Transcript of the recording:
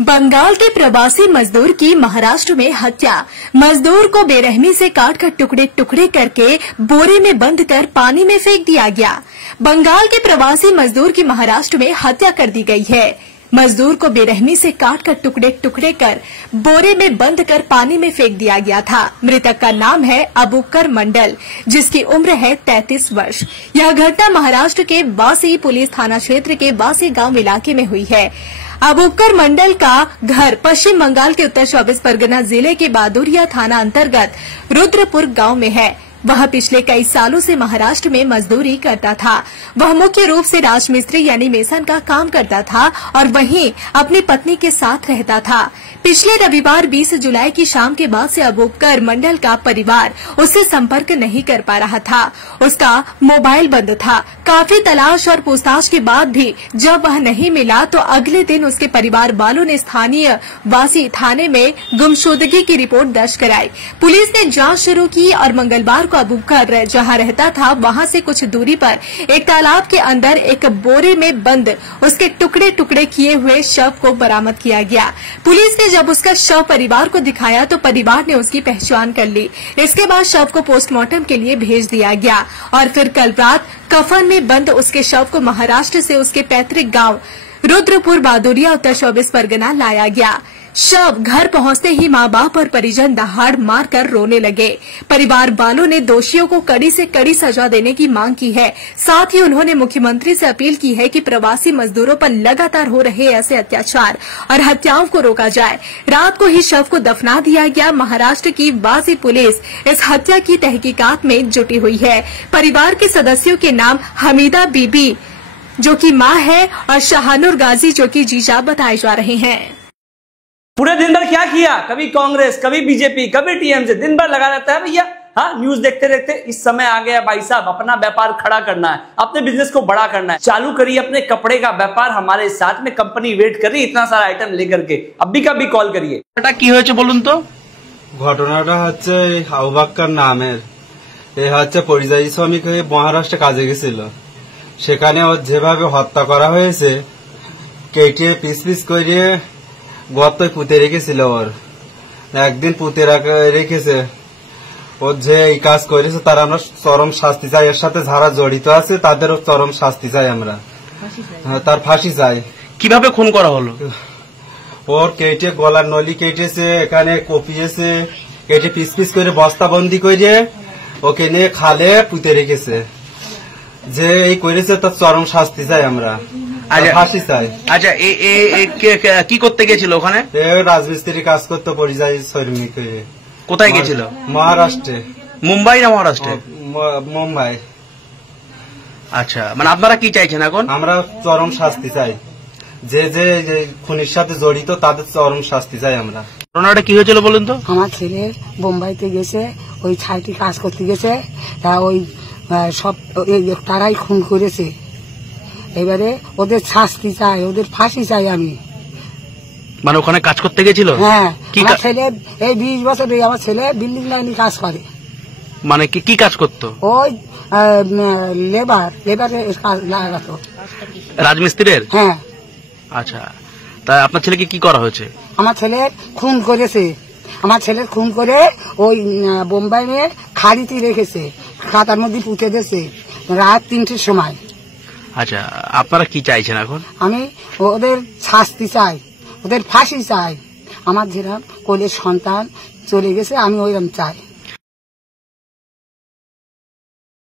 बंगाल के प्रवासी मजदूर की महाराष्ट्र में हत्या। मजदूर को बेरहमी से काटकर टुकड़े टुकड़े करके बोरे में बंद कर पानी में फेंक दिया गया। बंगाल के प्रवासी मजदूर की महाराष्ट्र में हत्या कर दी गई है। मजदूर को बेरहमी से काटकर टुकड़े टुकड़े कर बोरे में बंद कर पानी में फेंक दिया गया था। मृतक का नाम है अबूबकर मंडल, जिसकी उम्र है 33 वर्ष। यह घटना महाराष्ट्र के वासी पुलिस थाना क्षेत्र के वासी गांव इलाके में हुई है। अबूबकर मंडल का घर पश्चिम बंगाल के उत्तर 24 परगना जिले के बादुरिया थाना अंतर्गत रुद्रपुर गांव में है। वह पिछले कई सालों से महाराष्ट्र में मजदूरी करता था। वह मुख्य रूप से राजमिस्त्री यानी मेसन का काम करता था और वहीं अपनी पत्नी के साथ रहता था। पिछले रविवार 20 जुलाई की शाम के बाद से अबूबकर मंडल का परिवार उससे संपर्क नहीं कर पा रहा था। उसका मोबाइल बंद था। काफी तलाश और पूछताछ के बाद भी जब वह नहीं मिला तो अगले दिन उसके परिवार वालों ने स्थानीय वासी थाने में गुमशुदगी की रिपोर्ट दर्ज कराई। पुलिस ने जांच शुरू की और मंगलवार को अबूबकर जहां रहता था वहां से कुछ दूरी पर एक तालाब के अंदर एक बोरे में बंद उसके टुकड़े टुकड़े किए हुए शव को बरामद किया गया। पुलिस ने जब उसका शव परिवार को दिखाया तो परिवार ने उसकी पहचान कर ली। इसके बाद शव को पोस्टमार्टम के लिए भेज दिया गया और फिर कल रात कफन में बंद उसके शव को महाराष्ट्र से उसके पैतृक गांव रुद्रपुर बादुरिया उत्तर 24 परगना लाया गया। शव घर पहुंचते ही मां बाप और परिजन दहाड़ मारकर रोने लगे। परिवार वालों ने दोषियों को कड़ी से कड़ी सजा देने की मांग की है। साथ ही उन्होंने मुख्यमंत्री से अपील की है कि प्रवासी मजदूरों पर लगातार हो रहे ऐसे अत्याचार और हत्याओं को रोका जाए। रात को ही शव को दफना दिया गया। महाराष्ट्र की वासी पुलिस इस हत्या की तहकीकात में जुटी हुई है। परिवार के सदस्यों के नाम हमीदा बीबी जो कि मां है और शाहनुर गाजी जो कि जीजा बताए जा रहे हैं। पूरे दिन भर क्या किया, कभी कांग्रेस, कभी बीजेपी, कभी टीएमसी, दिन भर लगा रहता है भैया। हाँ, न्यूज देखते देखते इस समय आ गया भाई साहब, अपना व्यापार खड़ा करना है, अपने बिजनेस को बड़ा करना है। चालू करिए अपने कपड़े का व्यापार, हमारे साथ में कंपनी वेट कर रही इतना सारा आइटम लेकर के। अभी का भी कॉल करिए। কি হয়েছে বলুন তো? ঘটনাটা হচ্ছে আবুবকর নামের, এ হচ্ছে পরিযায়ী শ্রমিক হয়ে মহারাষ্ট্রে কাজে গেছিল। সেখানে ওর যেভাবে হত্যা করা হয়েছে কেটে পিস পিস করে গর্তে পুঁতে রেখেছিল। ওর একদিন পুঁতে রেখেছে। ওর যে এই কাজ করেছে তার আমরা চরম শাস্তি চাই। এর সাথে যারা জড়িত আছে তাদেরও চরম শাস্তি চাই আমরা, তার ফাঁসি চাই। কিভাবে খুন করা হলো? ওর কেটে গলার নলি কেটেছে, এখানে কপিয়েছে, কেটে পিস পিস করে বস্তাবন্দি করে ওকে নিয়ে খালে পুঁতে রেখেছে। যে এই করেছে তার চরম শাস্তি চাই আমরা, ফাঁসি চাই। আচ্ছা, কি করতে গেছিল ওখানে? রাজমিস্ত্রি কাজ করতো পরিযায়ী শ্রমিক হয়ে। কোথায় গেছিল? মহারাষ্ট্রে। মুম্বাই না মহারাষ্ট্রে? মুম্বাই। আচ্ছা, মানে আপনারা কি চাইছেন এখন? আমরা চরম শাস্তি চাই। যে যে খুনির সাথে জড়িত তাদের চরম শাস্তি চাই আমরা। ঘটনাটা কি হয়েছিল বলুন তো? আমার ছেলে বোম্বাইতে গেছে, ওই ছাইটি কাজ করতে গেছে, তা ওই সব তারাই খুন করেছে। এবারে ওদের শাস্তি চাই, ওদের ফাঁসি চাই আমি। মানে ওখানে কাজ করতে গেছিল? হ্যাঁ, আমার ছেলে এই 20 বছর আমার ছেলে বিল্ডিং লাইনে কাজ করে। মানে কি কাজ করতো? ওই লেবারের কাজ লাগাতো। রাজমিস্ত্রির? হ্যাঁ। আচ্ছা, তা আপনার ছেলেকে কি করা হয়েছে? আমার ছেলে খুন করেছে। আমার ছেলের খুন করে ওই বোম্বাই নিয়ে খাড়িতে রেখেছে, খাতার মধ্যে পুঁতে দিয়েছে রাত 3টের সময়। আচ্ছা, আপনারা কি চাইছেন এখন? আমি ওদের শাস্তি চাই, ওদের ফাঁসি চাই। আমার যেরকম কোলের সন্তান চলে গেছে আমি ওইরকম চাই।